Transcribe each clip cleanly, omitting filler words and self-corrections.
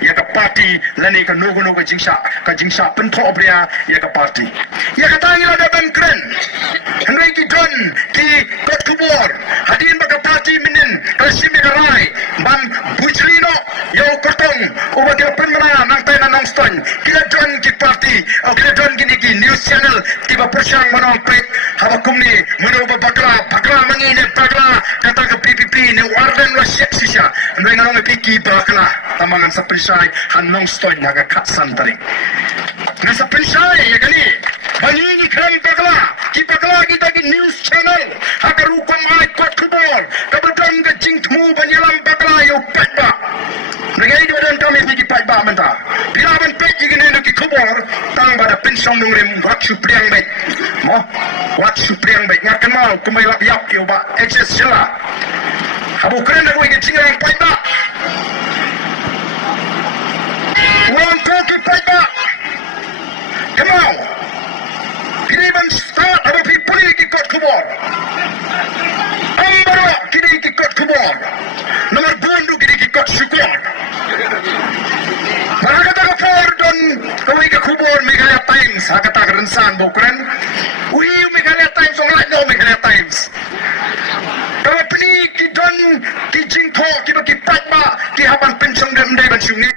ya ka parti lani ka nugu ka jingsa pentok bria ya ka parti ya kata ila da ban kren hendai ki don ki kotkhubor hadin ba ka parti minin kasimi garai ban bujrino yo kotong uba kira penmana nang tay na nang ston kila don ki parti o kila don gini ki news channel tiba persang manompek haba kumni manoba bakla mangine bakla kata ke PPP ni warden wa syek sisya hendai nang piki bakla tamangan sa pensay hanong ston naga katsan tarik nasa pensay ya kani bangingi kram bakla kita ki news channel agar rupang ay kotkhubor kabutang ka jingtmu banyalam bakla yo paidbah negeri di badan kami ni paidbah menta bila ban pek igene no ki khubor tang bada pensong nungrim wat supriang baik mo wat supriang baik ngakan mau kumai lap yap yo ba excess sila abu keren aku ingin jingrang paidbah wan Koki paidbah kemau deiban stad ada pule kikot khubor baroh kidei kotkhubor nomor bundu kidei kikot Shukor kata khubor don kawai ke khubor Meghalaya Times kata kerensan bukan uhi Meghalaya Times orang no Meghalaya Times kalau peni ki don ki jingtho ki bagi paidbah ki haban pensong dan deiban sungi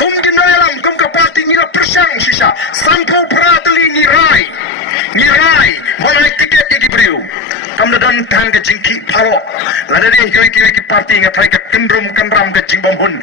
mungkin dalam kum ke parti nila persang sisa sampau perateli nirai malai tiket iki beriu kam dan tan ke jingki paro lada dia ki parti ngapai ke kendrum kendram ke jingbom hun